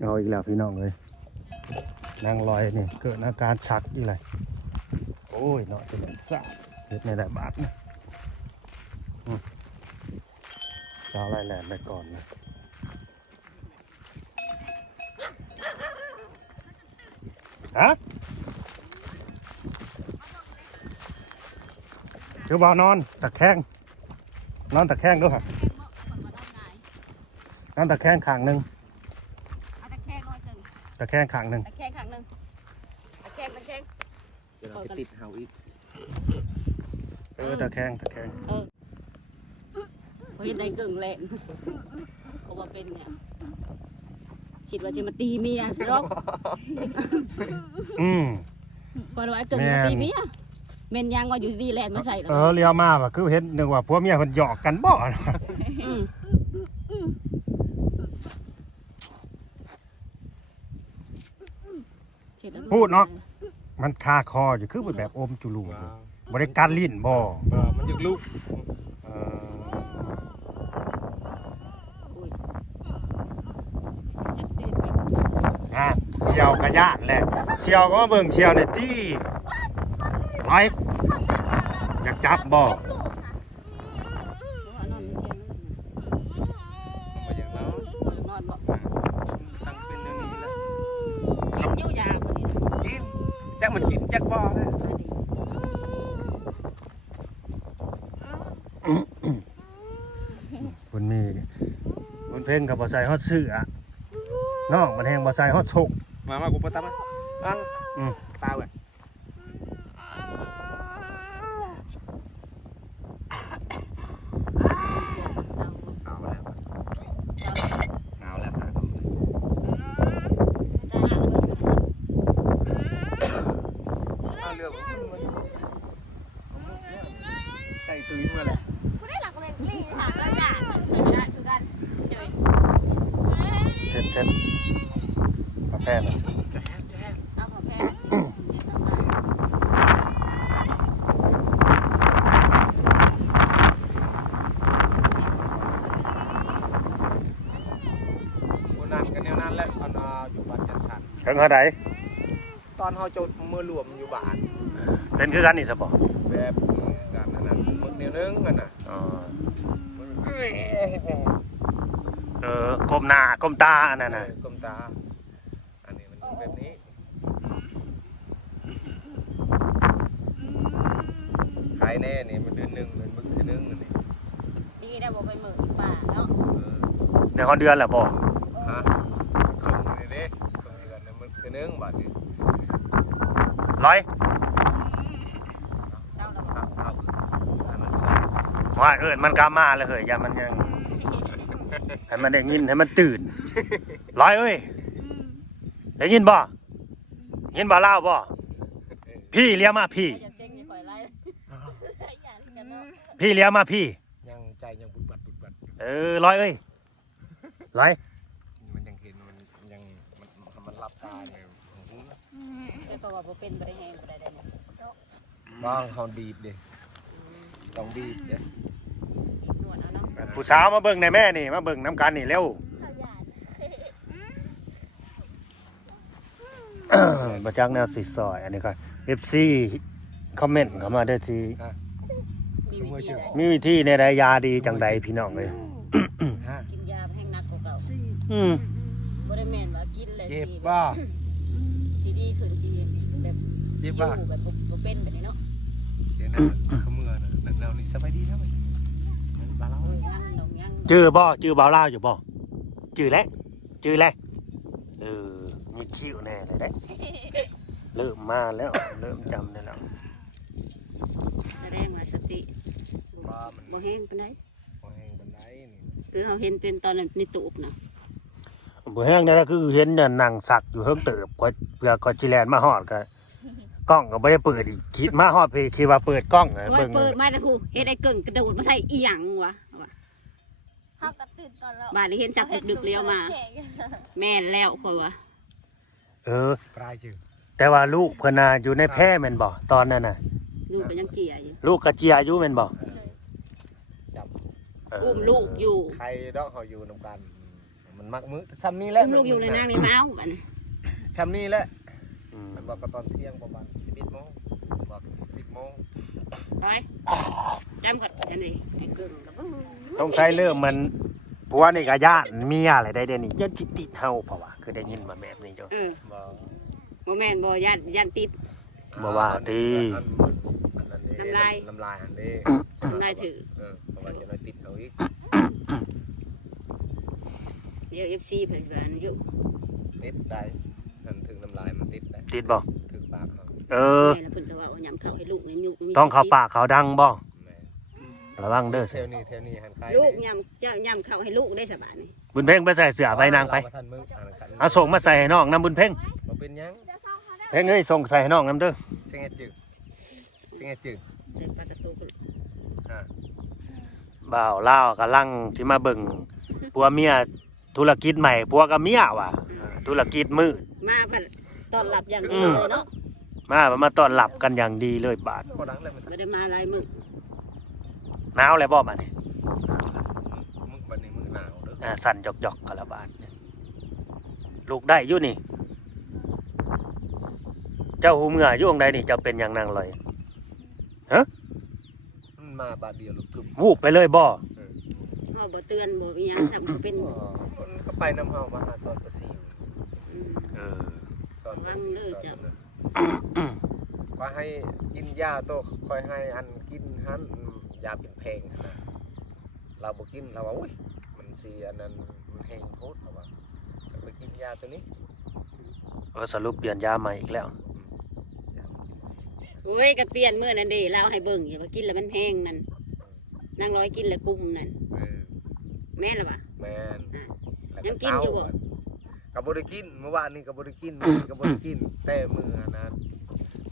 เอาอีกแล้วพี่น้องเลยนางลอยนี่เกิดอาการชักอีกเลยโอ้ยเนาะจะเป็นสาเฮ็ดในได้บาทนะสาวไล่แหลมไปก่อนนะฮะเจ้าบ่าวนอนตะแคงนอนตะแคงด้วยค่ะนอนตะแคงข้างหนึ่งตะแคงน้อยหนึ่ง ตะแคงข้างหนึ่ง ตะแคงข้างหนึ่งตะแคงเดี๋ยวเราไปติดเฮาอีกตะแคงพอเห็นได้เกิ่งแรงเขาว่าเป็นเนี่ยคิดว่าจะมาตีเมียสิหรอกก่อนว่าเกิ่งมาตีเมียเมนยังว่าอยู่ดีแลนมาใส่เลี้ยวมาว่ะคือเห็นนึกว่าพวกเมียมันหยอกกันบ่นะพูดเนาะมันคาคออยู่คือแบบอมจุลูบริการลิ้นบ่มันยึกลูกเชียวกระยานแหละเชียวก็มาเบิ่งเชียวในตี้ไว้อยากจับบ่มาอย่างแล้วนอนบ่ตั้งเป็นเรื่องนี้แล้วกินอยู่ยากินจักมันกินจักบ่นะคุณมีคุณเพ่งกับบ่ใส่ฮอดเสื้อน้องมันแห้งบ่ใส่ฮอดชกมากูปะตามาอันตาเว้ยสาวแล้วเรือผมไก่ตุ้ยมาเลยคุณได้หลักเลยนี่ถามแล้วจ้ะได้ทุกท่านเจอเซ็ตกาแฟมาสิเอากาแฟนั่นกันแนวนั้นแหละตอนอยู่บ้านจัดสรรถึงเท่าไหร่ตอนเขาจดมือรวมอยู่บ้านเล่นคือกันนี่ซะบ่แบบกันนั่นมึงเดียวนึงกันน่ะก้มหน้าก้มตาอันนั้นน่ะก้มตาอันนี้มันแบบนี้ขายแน่นี่มันเดือนนึงมันมึกเดือนนึงนี่ดีได้บ่ไปเหมืออีกป่าเนาะในฮอดเดือนแหละบ่ฮะส่งนี่เด้ส่งเดือนมันเดือนนึงบาทนี่ร้อยว่ามันกล้ามาเลยเฮ้ยอย่ามันยังให้มันได้ยินให้มันตื่นร้อยเอ้ยได้ยินบ่ยินบ่เล่าบ่พี่เลี้ยมาพี่พี่เลี้ยมาพี่ยังใจยังบุดบัดร้อยเอ้ยร้อยมันยังเห็นมันยังมันรับตาเลยแต่ก็ว่าบ่เป็นบ่ได้แฮงบ่ได้เนี่ยบ้างเฮาบีบดิต้องบีบเด้ผู้สาวมาเบิ่งในแม่นี่มาเบิ่งน้ำกันนี่เร็วมาจากแนวสีซอยอันนี้ก็ FC คอมเมนต์เข้ามาได้สิมีวิธีในระยะดีจังใดพี่น้องเลยกินยาแห้งนักกว่าเก่าบ่ได้แม่นว่ากินเลยเจ็บบ่สิดีขึ้นสิแบบเจ็บบ่แบบบ่เป็นแบบนี้เนาะเดี๋ยวนะเขาเมื่อนะเรานี่สบายดีนะบ้าเล่าจื้อบ่าวเล่าอยู่บ่จื้อแล้วมีคิ้วแน่เลยได้เริ่มมาแล้วเริ่มจำได้แล้วแสดงว่าสติบ่แห้งปานใดนี่คือเขาเห็นเป็นตอนในตูบนะบ่แห้งนั่นคือเห็นเนี่ยนั่งสักอยู่เฮิงเติบก็เพื่อก็จิแลนมาฮอดก็กล้องก็ไม่ได้เปิดอีกคิดมาฮอดเพคิดว่าเปิดกล้องเบิ่งเปิดไม่แต่ครูเฮ็ดไอ้เกิ่งกระโดดมาใส่อีหยังวะเฮาก็ตื่นก่อนแล้วบ้านนี้เห็นจักดึกๆเลี้ยวมาแม่นแล้วค่อยวะปลายชื่อแต่ว่าลูกเพิ่นน่ะอยู่ในแพร่แม่นบ่ตอนนั้นน่ะลูกก็ยังเจียอยู่ลูกก็เจียอยู่แม่นบ่จับอุ้มลูกอยู่ใครดอกเขาอยู่นำกัน มันมักมื้อซ้ำนี้แหละ ลูกอยู่ในนางในเมาบัดนี้ ซ้ำนี้แหละ อืม มันบอกก็ตอนเที่ยงประมาณ11 โมงบอก10 โมง ไปจำก่อนอันนี้ไอ้เกิงแล้ว ต้องใช้เรื่องมันผัวนี่ก็ญาติเมียอะไรได้เดี๋ยวนี้ยันจิตติดเฮาเพราะว่าคือได้ยินมาแบบนี้จ้ะ บอก บ่แม่นบ่ยันติด บ่ว่าติ น้ำลาย น้ำลายอันนี้ นายถือ เพราะว่าจะน้อยติดเอาอีก เดี๋ยว FC เพิ่นว่าอันอยู่ ติดได้นั่นถึงน้ำลายมันติดได้ ติดบ่ ถึงปากเขา เออ แม่น่ะเพิ่นก็ว่าเอายำเข้าให้ลูกนี่ยุก ต้องเข้าปากเขาดังบ่ แม่ ระวังเด้อ เทลนี่หันใคร ลูกยำเข้าให้ลูกได้สบายนี่ บุญเพ่งไปใส่เสื้อไปนางไป ท่านมึงอ่านกัน เอาส่งมาใส่ให้น้องน้ำบุญเพ่ง บ่เป็นหยัง เพ่งเอ้ยส่งใส่ให้น้องน้ำเด้อ เสียงจืดเสียงจืด แต่ปากกระตูก อ่า บ่าวลาวกำลังสิมาเบิ่งผัวเมียธุรกิจใหม่ผัวกับเมียว่ะธุรกิจมืด มาเพิ่นต้อนรับอย่างดีเลยเนาะ มาต้อนรับกันอย่างดีเลยบาด พอดังเลยมัน บ่ได้มาหลายมื้อ หนาวแล้วบ่มานี่ มึงบัดนี้มึงหนาวเด้อ สั่นจอกๆกะละบาดลูกได้อยู่นี่ เจ้าหูเมื่ออยู่องใดนี่เจ้าเป็นอย่างนางลอย มันมาบาดเดียวลูกกึ่ม วูบไปเลยบ่ เฮาบ่เตือนบ่มีหยังทำเป็น มันก็ไปน้ำเฮามาหาสอนประสิว เออ สอนประ วัง สิว เด้อจ้ะ ก็ให้กินยาโตคอยให้อันกินหันยาเป็นเพลงนะเราบ่กินเราว่าอุ้ยมันสิอันนั้นมันแห้งโพดเราว่าเราไปกินยาตัวนี้ สรุปเปลี่ยนยาใหม่อีกแล้ว โอ้ยก็เปลี่ยนมื้อนั้นเด้ลาวให้เบิ่งอย่าว่ากินแล้วมันแห้งนั่นนางร้อยกินแล้วกุมนั่น เออ แม่นล่ะบ่ แม่น ยังกินอยู่บ่ กับ่ได้กินเมื่อวานนี้กับ่ได้กินมื้อนี้กับ่ได้กินแต่มื้อนั้น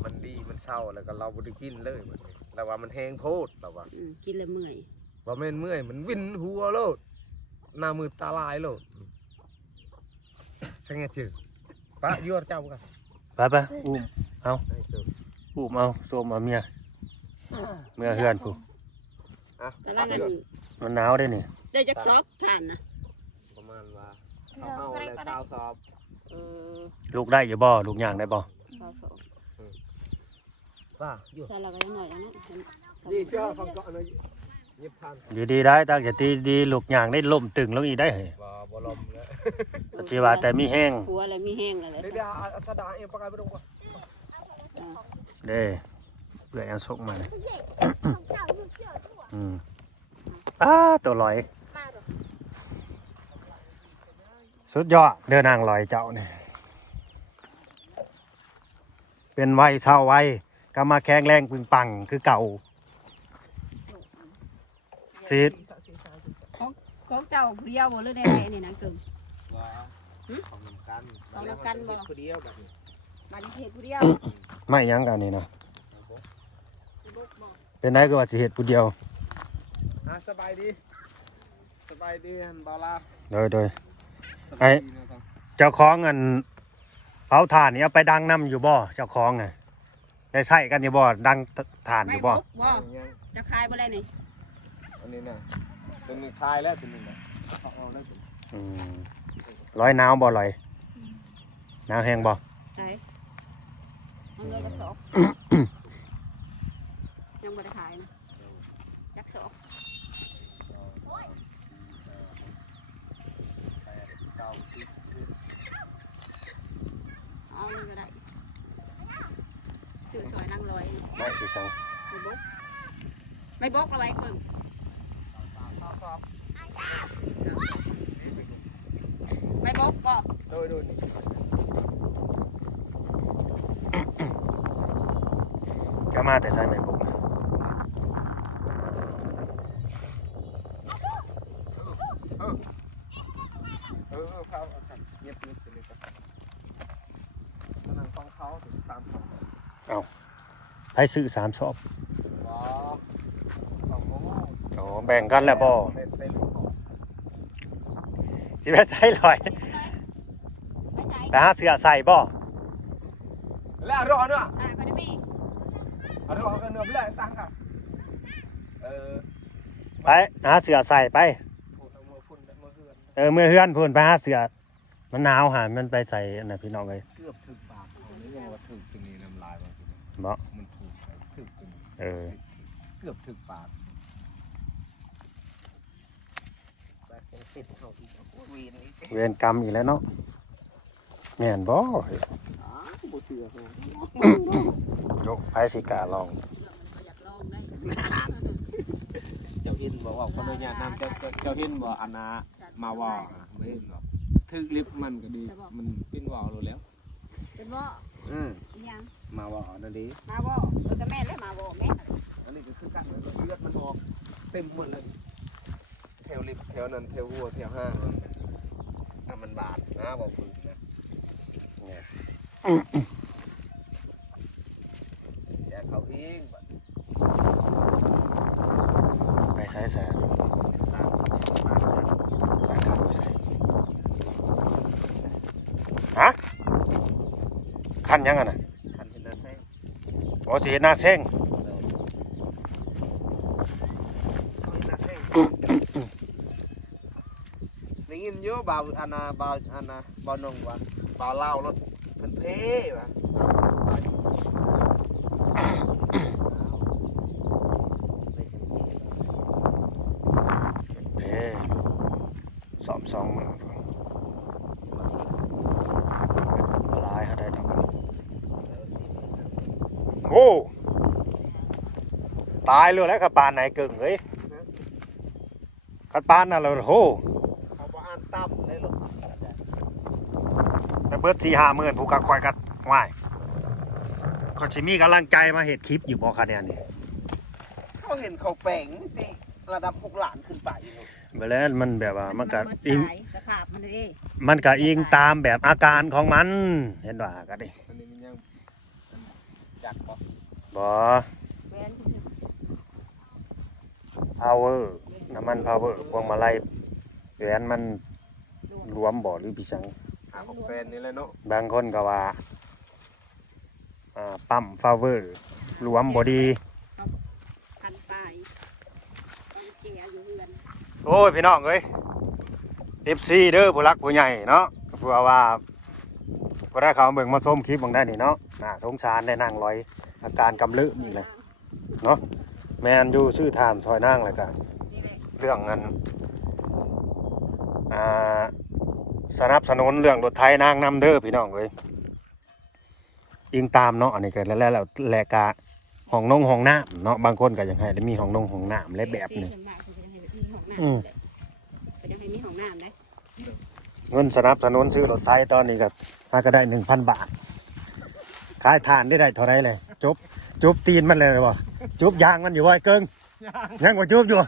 มันดีมันเศร้าแล้วก็เราบ่ได้กินเลยบัดนี้เราว่ามันแห้งโพดเราว่า กินแล้วเมื่อย บ่แม่นเมื่อยมันวินหัวโลดหน้ามือตาลายโลดสังเกตจือปะยัวเจ้ากัน ไปอุ้มเอาอุ้มเอาโซมเอาเมียเมื่อเฮือนผู้ ตารางกัน มันหนาวได้นี่ ได้จักซอกทานนะ ประมาณว่าเอาแล้วชาวสอบ ลูกได้อยู่บ่ลูกย่างได้บ่ ว่าอยู่ ใช่แล้วก็ยังหน่อยแล้วเนาะ นี่เชื่อฟังก่อนเลยยิบพัน ดีๆได้ตั้งแต่ดีลูกย่างได้ล่มตึงลงอีกได้เฮ้ย บ่ลมแล้ว ปัจจุบันแต่มีแห้ง หัวอะไรมีแห้งอะไร เดี๋ยวอาสดาเองประกันไปดูก่อน เด้เพื่อยังส่งมาเลยตัวลอยสุดยอดเดินนางลอยเจ้านี่เป็นไวเศร้าไวก็มาแข็งแรงปึงปังคือเก่าซีด ของเจ้าเดียวบ่หรือได้ไงนี่นะกึ่ง ว่าของน้ำกัน ของน้ำกันบ่ คนเดียวแบบนี้ มาที่เฮ็ดผู้เดียว ไม่ยั้งกันนี่นะเป็นได้ก็ว่าสิเหตุผู้เดียว สบายดีฮันบาลา โดยเจ้าของอันเผาถ่านนี่เอาไปดังน้ำอยู่บ่เจ้าของไงได้ใส่กันอยู่บ่ดังถ่านอยู่บ่ จะคายบ่ได้นี่ อันนี้นะตรงนี้คลายแล้วตรงนี้นะเอาแล้ว ร้อยหนาวบ่ลอยหนาวแห้งบ่ ใช่มันเลยจักซอกยังบ่ได้ขายนะจักซอกเอานี่ก็ได้ซื้อสวยนางลอย ไม่ที่สัง ไม่บกเอาไว้กึ่งไม่บกก็ โดย จะมาแต่ใส่ไม่บุก เขาเงียบตัวนี้ก่อนนั่งฟังเขาถึง3 ให้ซื้อ3 สอบ ว้าว2 โมง อ๋อแบ่งกันแล้วบ่ เป็นลูกของ สิไปใส่ลอย ไม่ใช่ ไปหาเสื้อใส่บ่ แล้วรอเนาะ ก็ได้มี รอกันเนาะไม่ได้ตังค์ค่ะไปหาเสื้อใส่ไป พูดเอามือฝุ่นมือเหือน เมื่อเฮือนพุ่นไปหาเสือมันหนาวหามันไปใส่อันน่ะพี่น้องเลย เกือบถึงปากเขาไม่ไงว่าถึงตัวนี้น้ำลายมัน บ่ มันถูกถึงตัวนี้ เกือบถึงปากปากเป็นติดเขาอีกวีนอีก เวรกรรมอีกแล้วเนาะแม่นบ่ บ่เชื่อเขา โยกไปสิกาลอง อยากลองได้ เจ้าหินบอกว่าคนญาตินำเจ้าหินบอกอันนามาว่าไม่เห็นหรอกถึกลิฟต์มันก็ดีมันปิ้นว่าเราแล้ว เป็นบ่ ยัง มาว่านั่นดี มาบ่แต่แม่เลยมาบ่แม่ อันนี้ก็คือกันเลยเลือดมันออกเต็มหมดเลยแถวลิฟต์แถวนั้นแถวหัวแถวห้างมันบาดนะบอกคุณนะเนี่ยแช่เขาเอง ไปใส่แสนตามสองมาไปขับไปใส่ฮะคันยังอ่ะน่ะ คันเห็นหน้าแซง โอ้สิเห็นหน้าเซ้ง เขาเห็นหน้าแซงได้ยินเยอะบ่าวอันนาบ่าวอันนาบ่าวนงว่าบ่าวเล่ารถเพิ่นเพ่ว่ะ เพ่สอมสองมือละลายเขาได้ดอกโอ้ตายเลยแล้วขับปานไหนเก่งเฮ้ยขับปานน่ะเราโห เขาบ่อ่านต่ำได้หรอก ไปเบิด4-5 มื้อผู้กะคอยกัดว่ายก็สิมีกำลังใจมาเฮ็ดคลิปอยู่บ่คะเนี่ยนี่ เขาเห็นเขาแปลงติระดับ6ล้านขึ้นไปอยู่ เบ่แล้วมันแบบว่ามันก็อิง สภาพมันเด้ มันก็อิงตามแบบอาการของมันเห็นว่าก็ดิ อันนี้มันยังจัดบ่ บ่ แม่น power น้ำมัน power พวงมาลัยแหวนมันรวมบ่หรือพี่สัง หาของแฟนนี่แหละเนาะ บางคนก็ว่าปั๊ม power รวมบ่ดี คันตายต้องเจียอยู่เฮือน โอ้ยพี่น้องเอ้ย FC เด้อผู้รักผู้ใหญ่เนาะเพื่อว่าบ่ได้เขามาเบิ่งมาชมคลิปบางได้นี่เนาะน่าสงสารได้นั่งร้อยอาการกำเริบนี่แหละเนาะแมนอยู่ชื่อทานซอยนั่งแล้วก็ นี่แหละ เรื่องเงินสนับสนุนเรื่องรถไถนางนำเด้อพี่น้องเอ้ยอิงตามเนาะอันนี้ก็แล้วแหละกะห้องนงห้องน้ำเนาะบางคนก็ยังให้ได้มีห้องนงห้องน้ำและแบบนี้ ส่วนมากคือจะให้มีห้องน้ำก็จะให้มีห้องน้ำได้ เงินสนับสนุนซื้อรถไถตอนนี้ก็ถ้าก็ได้ 1,000 บาทขายทานได้เท่าไรเลยจุบตีนมันเลยบ่จุบยางมันอยู่ว่าเกิงยังบ่จุบอยู่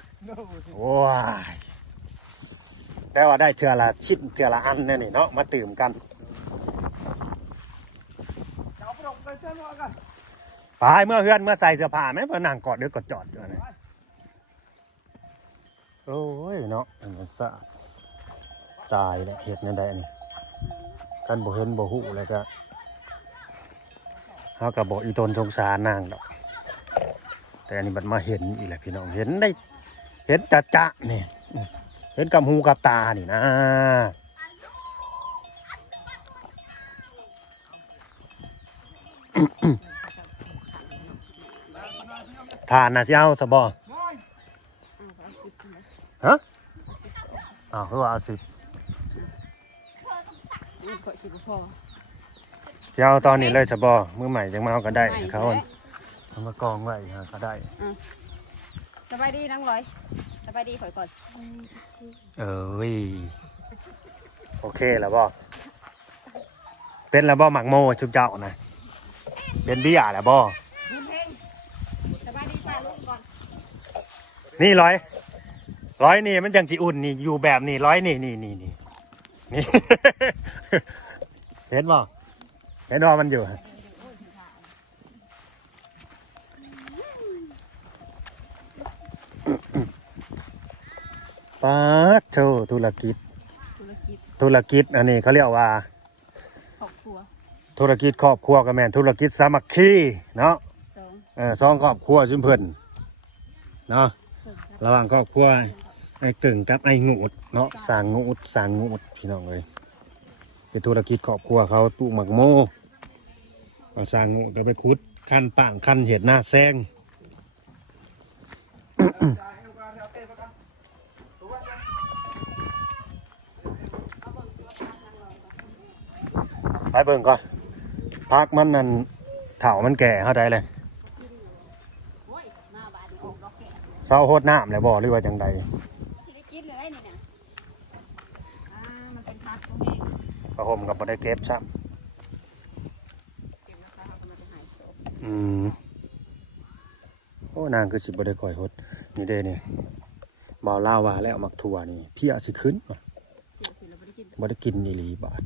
โอ้ยแต่ว่าได้เทื่อละชิ้นเทื่อละอันเนี่ยนี่เนาะมาตื่มกันไปเมื่อเฮือนเมื่อใส่เสื้อผ้าไหมเพื่อนั่งกอดเดือกอดจอดอยู่นี่โอ้ยเนาะมันสะตายแล้วเห็ดนั่นได้นี่กันบ่เห็นบ่หูแล้วก็เขาก็บอกอีตนสงสารนางดอกแต่อันนี้มันมาเห็นอีกแหละพี่น้องเห็นได้เห็นจะนี่เห็นกับหูกับตานี่นะทานนะสิเอาสบอฮะอ้าวคือว่าเอาสิ มันก็สิบ่พอ สิเอาตอนนี้เลยสบอมือใหม่จังมาเอาก็ได้เขาเอามากองไว้ฮะก็ได้ สบายดีนังร้อยสบายดีข่อยก่อน เอ้ยโอเคแล้วบ่เป็นแล้วบ่หมักโมชุบเจ้านะเป็นเบี้ยแล้วบ่ บุญเพ่งสบายดีป้าลุงก่อน นี่ร้อยนี่มันจังสิอุ่นนี่อยู่แบบนี่ร้อยนี่ เห็นบ่เห็นว่ามันอยู่ป๊าดโธ่ธุรกิจอันนี้เขาเรียกว่า ครอบครัว ธุรกิจครอบครัวก็แม่นธุรกิจสามัคคีเนาะ สอง 2 ครอบครัวซุมเพิ่นเนาะระหว่างครอบครัวไอ้กึ่งกับไอ้งูด เนาะสร้างงูดพี่น้องเลยเป็นธุรกิจครอบครัวเขาปลูกหมักโมเอาสร้างงูดก็ไปคุดขั้นป่างขั้นเห็ดหน้าแซง ไปเบิ่งก่อนพักมันนั่นเถามันแก่เข้าใจเลย โอ้ยมาบาดนี้ออกดอกแก่ เศร้าโคตรน้ำเลยบ่หรือว่าจังใด สิได้กินเลยนี่นะมันเป็นพักตรงนี้ พระห่มกับบ่ได้เก็บซ้ เก็บราคาเขาก็มาจะหายโศก โอ้นางคือสิบ่ได้ก่อยฮดนี่เด้นี่บ่าวลาวว่าแล้วมักถั่วนี่เพี้ยสิขึ้นว่ะ เก็บสิเราไม่ได้กิน บ่ได้กินอีหลีบาด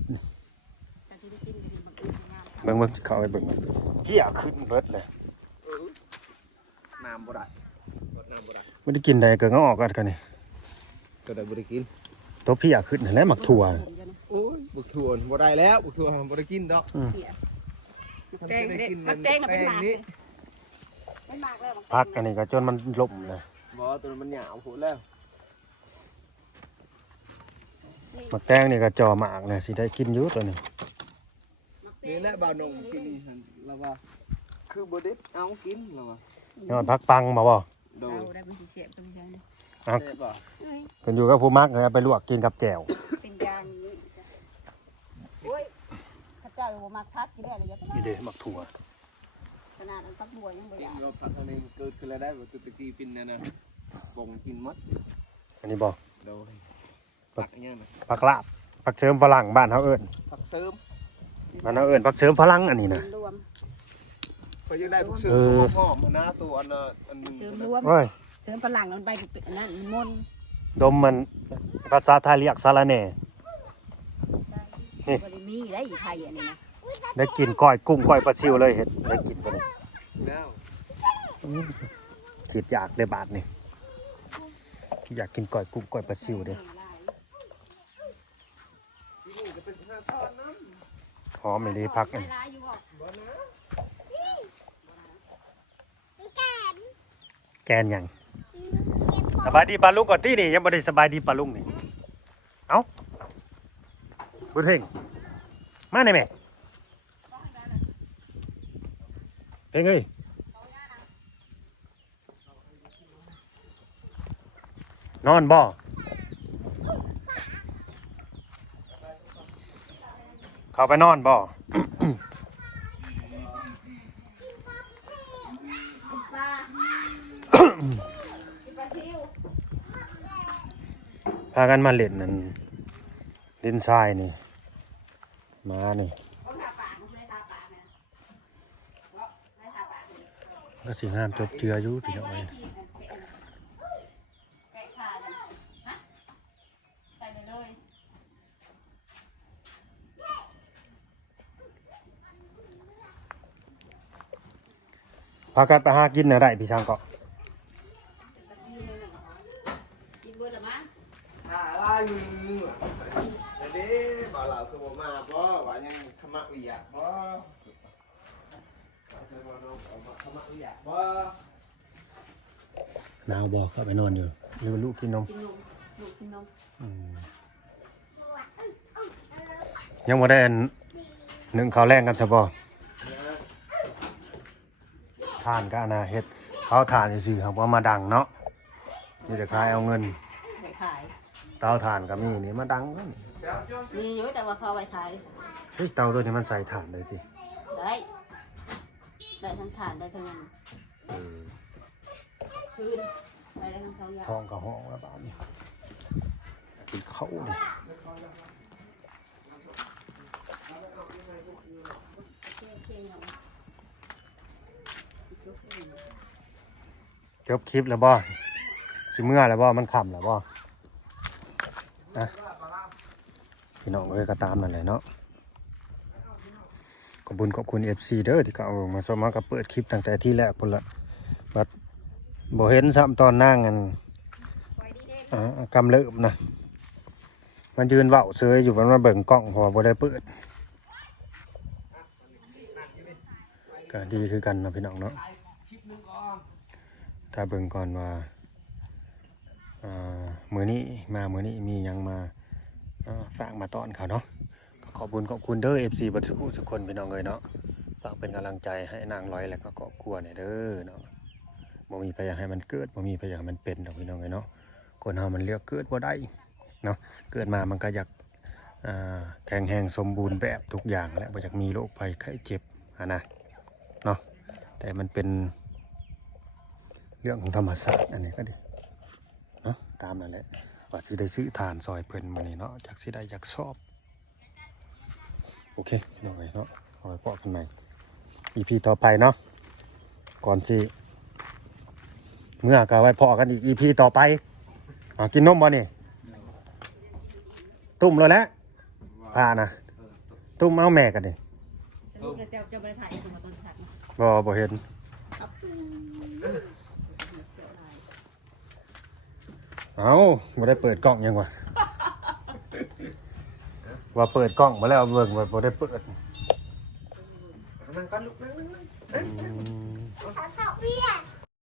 แต่ที่ได้กินก็คือบางอื่นงาม เบิ่งเข้าไปเบิ่งเพี้ยขึ้นเบิดเลย น้ำบ่ได้น้ำบ่ได้ บ่ได้กินได้เกิงเอาออกกันนี่ ก็ได้บ่ได้กิน ตัวเพี้ยขึ้นนั่นแหละมักถั่ว โอ้ยบุกถั่วบ่ได้แล้วบุกถั่วบ่ได้กินดอก เหี้ยแตงเด็ดมันแตงน่ะเป็นหมากเลยเป็นหมากแล้ว พักอันนี้ก็จนมันล่มเลย บ่ตัวนั้นมันหยาวโหดแล้ว มักแตงนี่ก็จอหมากเลยสิได้กินอยู่ตัวนี้ นี่แหละบ่าวนงกินนี่หั่นแล้วว่าคือบ่ได้เอากินแล้วว่า ย้อนพักปังมาบ่ โด เรา ย ได้เป็นสีเสียบก็ไม่ใช่นะ เจ็บบ่ กันอยู่กับผู้มักเลยเอาไปลวกกินกับแจ่ว เป็นยางนี้โอ้ยพระเจ้าอยู่มักพักกินได้เลยยัง นี่เด้มักถั่ว ขนาดนั้นพักบัวยังไม่ กิ ได้ นเราผักทะเลเกิดขึ้นแล้วได้บ่ตุตะกี้ปินนั่นน่ะบ่งกินหมด อันนี้บ่ โดยผักอันนี้น่ะ ผักลาบผักเสริมฝรั่งบ้านเฮาเอิ้น ผักเสริม บ้านเฮาเอิ้นผักเสริมฝรั่งอันนี้นะ รวม ก็ยังได้ผักเสริมหอมๆนะตัวอันน่ะอันนึง เสริมรวม โอ้ย เสริมฝรั่งมันใบเป็นนั่นมน ดมมันภาษาไทยเรียกสาระแหน่ บริมีได้อีไทยอันนี้นะ ได้กินก้อยกุ้งก้อยปลาซิวเลยเห็ดได้กินตัวนี้ แล้ว ถืออยากได้บาทนี่อยากกินก้อยกุ้งก้อยปลาซิวเด้อ ที่นี่ก็เป็น5ช้อนน้ำ หอมไม่ดีพักอัน ร้ายอยู่บอก บ่นะ แกนหยังสบายดีปลาลุงก่อนที่นี่ยังบ่ได้สบายดีปลาลุงนี่เอ้าบุญเฮงมาหน่อยแม่เพ่งเอ้ยนอนบ่เข้าไปนอนบ่ พากันมาเล่นนั่นเล่นทรายนี่มานี่ก็สิงามจบเจืออยู่พี่น้องเอ้ย แกะขาเลยฮะใส่ไปเลย พากันไปหากินอะไรพี่ช่างก็ กินเบอร์ละมั้ง อะไรแต่เด้บ่าวเหล่าคือบ่มาบ่ว่ายังขมักอีหยะบ่เคยบ่น้องเอามาขมักอีหยะบ่ นาวบอกเข้าไปนอนอยู่หรือลูกกินนม กินนมลูกกินนม ยังบ่ได้อันหนึ่งข้าวแรงกันซะบ่ทานก็น่าเฮ็ดเขาทานซื่อๆครับว่ามาดังเนาะมีแต่ขายเอาเงิน ไปขาย เตาถ่านก็มีนี่มาดังกัน มีอยู่แต่ว่าเขาเอาไปขาย เฮ้ยเตาตัวนี้มันใส่ถ่านเลยที ได้ได้ทั้งฐานได้ทั้งเงินชื้นได้ทั้งสองอย่าง ท้องกับห้องแล้วบ้านนี่กินข้าวนี่จบคลิปแล้วบ่สิเมื่อแล้วบ่มันค่ำแล้วบ่นะพี่น้องเอ้ยก็ตามนั่นแหละเนาะขอบคุณ FC เด้อที่เขาเอามาชมมาก็เปิดคลิปตั้งแต่ที่แรกพุ่นละบัดบ่เห็นซ้ำตอนนั่งกันกำเริบนะมันยืนเว้าเซยอยู่มันมาเบิ่งกล้องเพอบ่ได้เปิดก็ดีคือกันนะพี่น้องเนาะถ้าเบิ่งก่อนว่า มื้อนี้มีหยังมาฝากมาต้อนเขาเนาะก็ขอบคุณเด้อ FC บัดทุกคนพี่น้องเอ้ยเนาะฝากเป็นกำลังใจให้นางร้อยและก็ครอบครัวเนี่ยเด้อเนาะบ่มีไผอยากให้มันเกิดบ่มีไผอยากให้มันเป็นดอกพี่น้องเอ้ยเนาะคนเฮามันเลือกเกิดบ่ได้เนาะเกิดมามันก็อยากแข็งแรงสมบูรณ์แบบทุกอย่างและบ่อยากมีโรคภัยไข้เจ็บนะเนาะแต่มันเป็นเรื่องของธรรมชาติอันนี้ก็ดีเนาะตามนั่นแหละว่าสิได้ซื้อทานซอยเพิ่นมื้อนี้เนาะจักสิได้จักชอบโอเคพี่น้องเอ้ยเนาะเอาไว้พบกันใหม่ EP ต่อไปเนาะก่อนสิเมื่อก็ไว้พอกันอีก EP ต่อไปกินนมบ่นี่ตุ่มแล้วแหละพานะตุ่มเอาแม่กันนี่ สรุปแล้วเจ้าบ่ได้ถ่ายส่งมาต้นสัตว์ บ่เห็นเอาบ่ได้เปิดกล้องยังวะว่าเปิดกล้องมาแล้วเบิ่งว่าบ่ได้เปิด นั่งกันลูกนั่ง